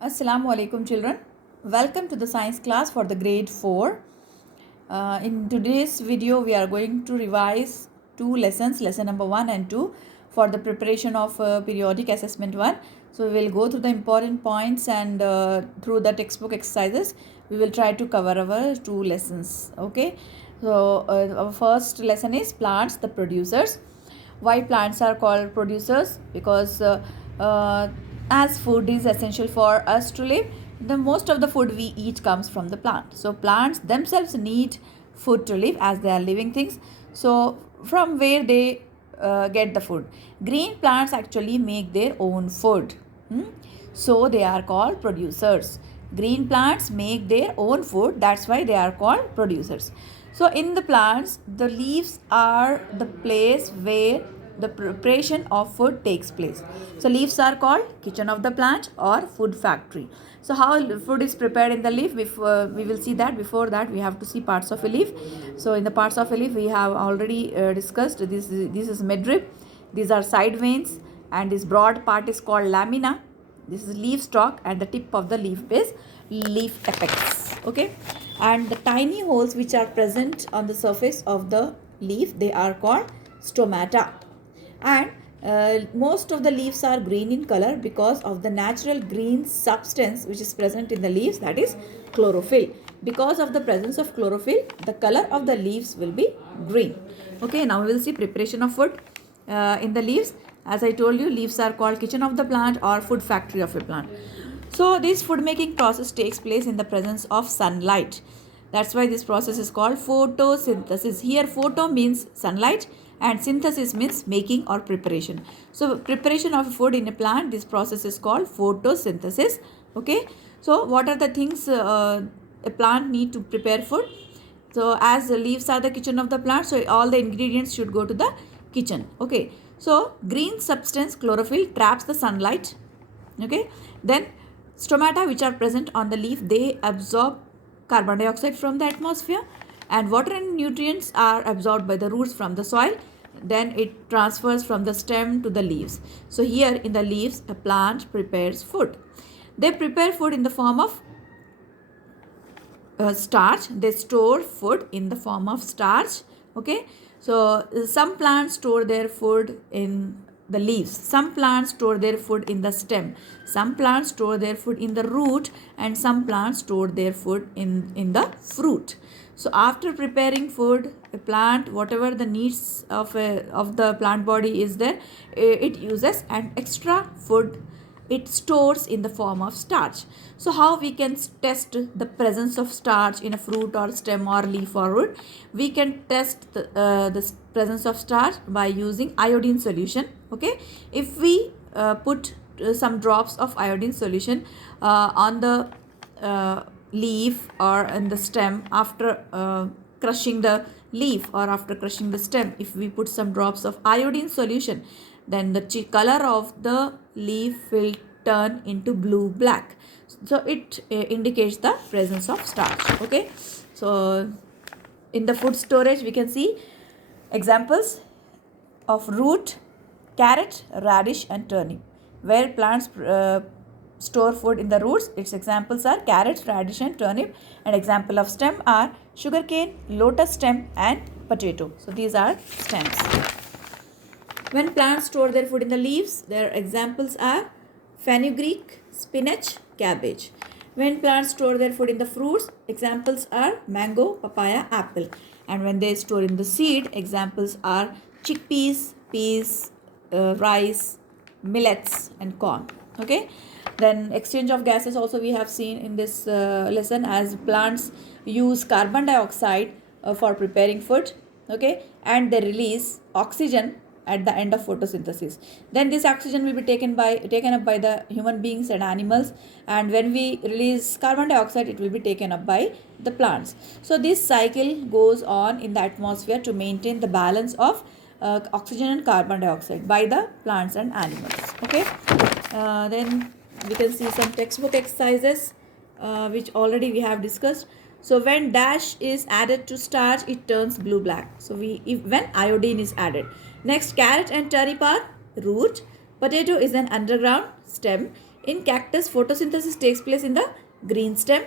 Assalamu alaikum children. Welcome to the science class for the grade 4. In today's video we are going to revise two lessons, lesson number 1 and 2 for the preparation of periodic assessment 1. So we will go through the important points and through the textbook exercises we will try to cover our two lessons. Okay. So our first lesson is plants, the producers. Why plants are called producers? Because as food is essential for us to live, the most of the food we eat comes from the plant. So plants themselves need food to live as they are living things. So from where they get the food? Green plants actually make their own food. So they are called producers. Green plants make their own food. That's why they are called producers. So in the plants, the leaves are the place where the preparation of food takes place. So leaves are called kitchen of the plant or food factory. So how food is prepared in the leaf, we will see that. Before that we have to see parts of a leaf. So in the parts of a leaf we have already discussed. This is midrib, these are side veins, and this broad part is called lamina. This is leaf stalk, and the tip of the leaf is leaf apex. Okay, and the tiny holes which are present on the surface of the leaf, they are called stomata. And most of the leaves are green in color because of the natural green substance which is present in the leaves, that is chlorophyll. Because of the presence of chlorophyll, the color of the leaves will be green. Okay, now we will see preparation of food in the leaves. As I told you, leaves are called kitchen of the plant or food factory of a plant. So this food making process takes place in the presence of sunlight. That's why this process is called photosynthesis. Here photo means sunlight and synthesis means making or preparation. So preparation of food in a plant, this process is called photosynthesis. Okay. So what are the things a plant need to prepare food? So as the leaves are the kitchen of the plant, so all the ingredients should go to the kitchen. Okay. So green substance chlorophyll traps the sunlight. Okay. Then stomata which are present on the leaf, they absorb carbon dioxide from the atmosphere, and water and nutrients are absorbed by the roots from the soil. Then it transfers from the stem to the leaves. So here in the leaves a plant prepares food. They prepare food in the form of starch. They store food in the form of starch. Okay, so some plants store their food in the leaves, some plants store their food in the stem, some plants store their food in the root, and some plants store their food in the fruit. So after preparing food, a plant, whatever the needs of the plant body is there, it uses, and extra food it stores in the form of starch. So how we can test the presence of starch in a fruit or stem or leaf or root? We can test the presence of starch by using iodine solution. Okay, if we put some drops of iodine solution on the leaf or in the stem after crushing the leaf or after crushing the stem, if we put some drops of iodine solution, then the color of the leaf will turn into blue black. So it indicates the presence of starch. Okay, so in the food storage we can see examples of root, carrot, radish and turnip. Where plants store food in the roots, its examples are carrots, radish and turnip, and example of stem are sugarcane, lotus stem and potato. So these are stems. When plants store their food in the leaves, their examples are fenugreek, spinach, cabbage. When plants store their food in the fruits, examples are mango, papaya, apple. And when they store in the seed, examples are chickpeas, peas, rice, millets and corn. Okay. Then exchange of gases also we have seen in this lesson, as plants use carbon dioxide for preparing food. Okay, and they release oxygen at the end of photosynthesis. Then this oxygen will be taken up by the human beings and animals, and when we release carbon dioxide, it will be taken up by the plants. So this cycle goes on in the atmosphere to maintain the balance of oxygen and carbon dioxide by the plants and animals. Okay, then we can see some textbook exercises which already we have discussed. So when dash is added to starch, it turns blue black. So when iodine is added. Next, carrot and turnip are root. Potato is an underground stem. In cactus, photosynthesis takes place in the green stem.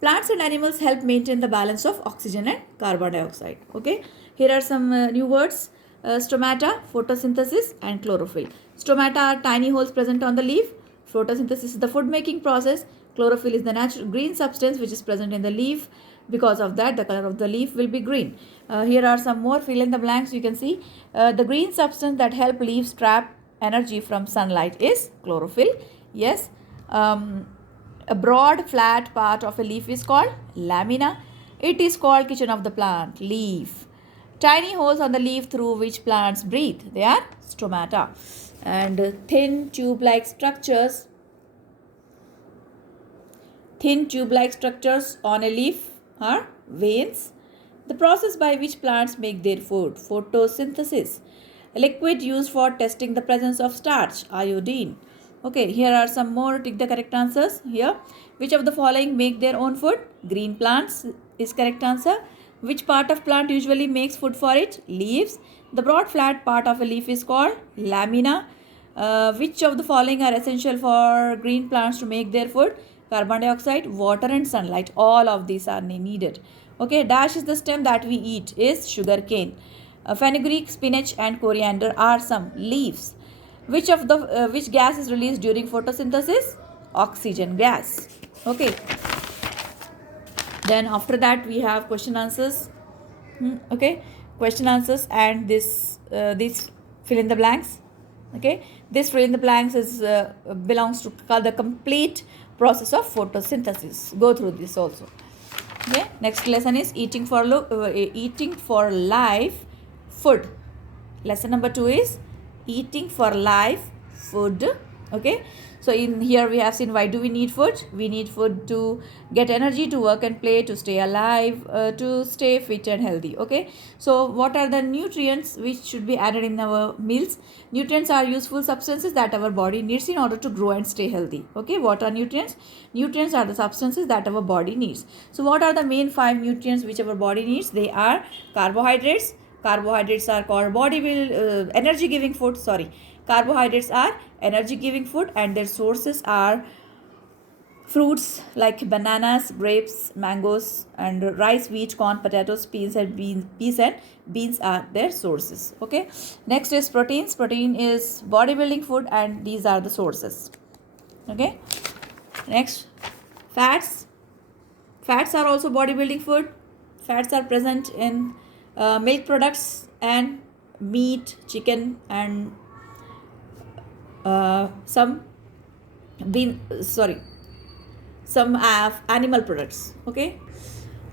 Plants and animals help maintain the balance of oxygen and carbon dioxide. Okay, here are some new words. Stomata, photosynthesis, and chlorophyll. Stomata are tiny holes present on the leaf. Photosynthesis is the food making process. Chlorophyll is the natural green substance which is present in the leaf. Because of that, the color of the leaf will be green. Here are some more fill in the blanks. You can see the green substance that help leaves trap energy from sunlight is chlorophyll. Yes. A broad flat part of a leaf is called lamina. It is called kitchen of the plant, leaf. Tiny holes on the leaf through which plants breathe, they are stomata. And thin tube-like structures on a leaf are veins. The process by which plants make their food, photosynthesis. A liquid used for testing the presence of starch, iodine. Okay, here are some more. Tick the correct answers here. Which of the following make their own food? Green plants is correct answer. Which part of plant usually makes food for it? Leaves. The broad flat part of a leaf is called lamina. Which of the following are essential for green plants to make their food? Carbon dioxide, water and sunlight. All of these are needed. Okay, dash is the stem that we eat is sugar cane. Fenugreek, spinach and coriander are some leaves. Which gas is released during photosynthesis? Oxygen gas. Okay. Then after that we have question answers. Okay, question answers and this fill in the blanks. Okay, this fill in the blanks is belongs to called the complete process of photosynthesis. Go through this also. Okay, next lesson is eating for life food. Lesson number 2 is eating for life food. Okay, so in here we have seen why do we need food. We need food to get energy, to work and play, to stay alive, to stay fit and healthy. Okay, so what are the nutrients which should be added in our meals? Nutrients are useful substances that our body needs in order to grow and stay healthy. Okay, what are nutrients? Nutrients are the substances that our body needs. So what are the main 5 nutrients which our body needs? They are carbohydrates. Carbohydrates are called energy giving food. Carbohydrates are energy giving food and their sources are fruits like bananas, grapes, mangoes and rice, wheat, corn, potatoes, peas and beans are their sources. Okay, next is proteins. Protein is bodybuilding food and these are the sources. Okay, next fats. Fats are also bodybuilding food. Fats are present in milk products and meat, chicken and some animal products. Okay,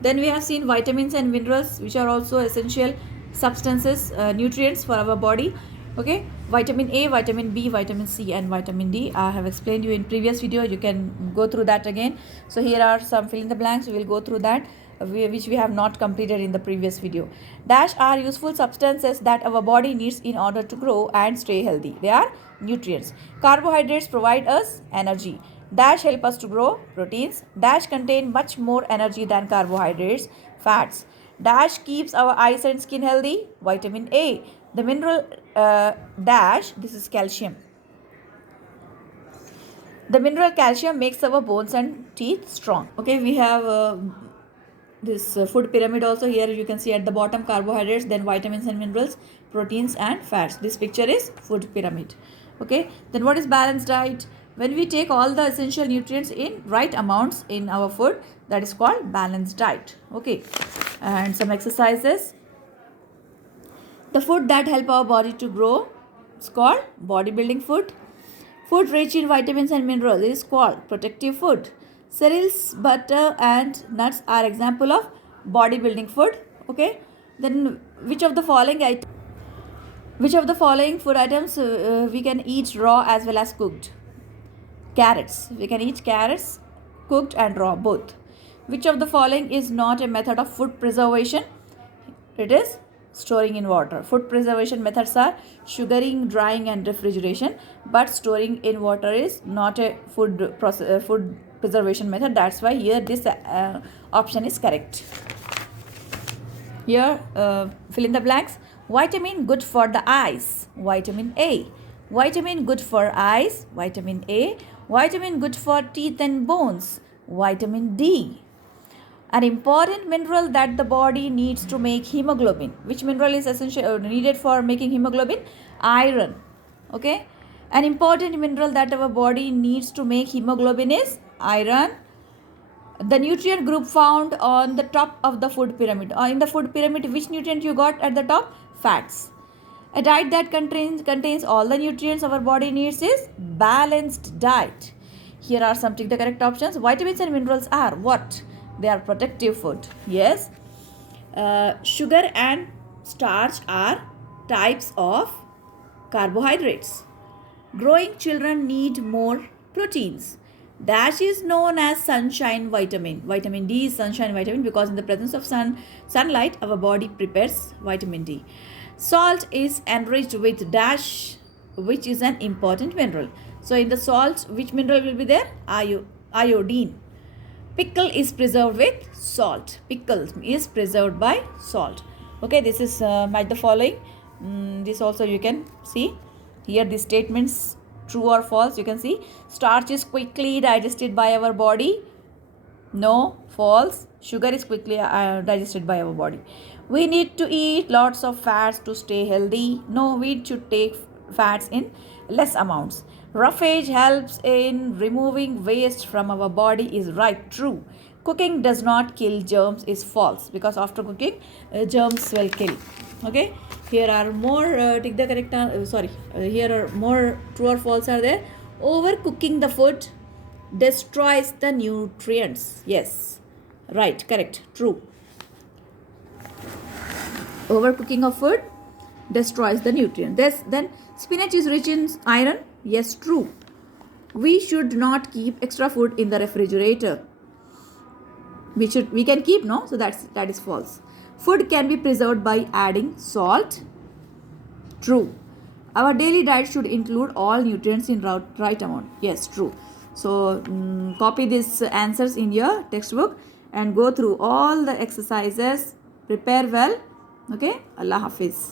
then we have seen vitamins and minerals which are also essential substances, nutrients for our body. Okay, vitamin A, vitamin B, vitamin C and vitamin D I have explained you in previous video. You can go through that again. So here are some fill in the blanks. We will go through that which we have not completed in the previous video. Dash are useful substances that our body needs in order to grow and stay healthy. They are nutrients. Carbohydrates provide us energy. Dash help us to grow. Proteins. Dash contain much more energy than carbohydrates. Fats. Dash keeps our eyes and skin healthy. Vitamin A. The mineral dash, this is calcium. The mineral calcium makes our bones and teeth strong. Okay, we have this food pyramid also. Here you can see at the bottom carbohydrates, then vitamins and minerals, proteins and fats. This picture is food pyramid. Okay, then what is balanced diet? When we take all the essential nutrients in right amounts in our food, that is called balanced diet. Okay, and some exercises. The food that help our body to grow is called bodybuilding food. Food rich in vitamins and minerals is called protective food. Cereals, butter and nuts are example of bodybuilding food. Okay, then which of the following food items we can eat raw as well as cooked? Carrots. We can eat carrots cooked and raw both. Which of the following is not a method of food preservation? It is storing in water. Food preservation methods are sugaring, drying and refrigeration, but storing in water is not a food preservation method. That's why here this option is correct. Here fill in the blanks. Vitamin good for the eyes. Vitamin A. Vitamin good for eyes. Vitamin A. Vitamin good for teeth and bones. Vitamin D. An important mineral that the body needs to make hemoglobin. Which mineral is essential needed for making hemoglobin? Iron. Okay. An important mineral that our body needs to make hemoglobin is iron. The nutrient group found on the top of the food pyramid. In the food pyramid, which nutrient you got at the top? Fats. A diet that contains all the nutrients our body needs is balanced diet. Here are some the correct options. Vitamins and minerals are what? They are protective food. Yes. Sugar and starch are types of carbohydrates. Growing children need more proteins. That is known as sunshine vitamin. Vitamin D is sunshine vitamin because in the presence of sunlight, our body prepares vitamin D. Salt is enriched with dash, which is an important mineral. So in the salt, which mineral will be there? Iodine. Pickle is preserved with salt. Pickle is preserved by salt. Okay, this is match the following. This also you can see. Here the statements true or false. You can see starch is quickly digested by our body. No, false. Sugar is quickly digested by our body. We need to eat lots of fats to stay healthy. No, we should take fats in less amounts. Roughage helps in removing waste from our body is right, true. Cooking does not kill germs is false because after cooking germs will kill. Okay, here are more take the correct here are more true or false are there. Overcooking the food destroys the nutrients. Yes, right, correct, true. Overcooking of food destroys the nutrients. Then spinach is rich in iron. Yes, true. We should not keep extra food in the refrigerator. We can keep, no? So that is false. Food can be preserved by adding salt. True. Our daily diet should include all nutrients in right amount. Yes, true. So copy these answers in your textbook and go through all the exercises. Prepare well. Okay. Allah Hafiz.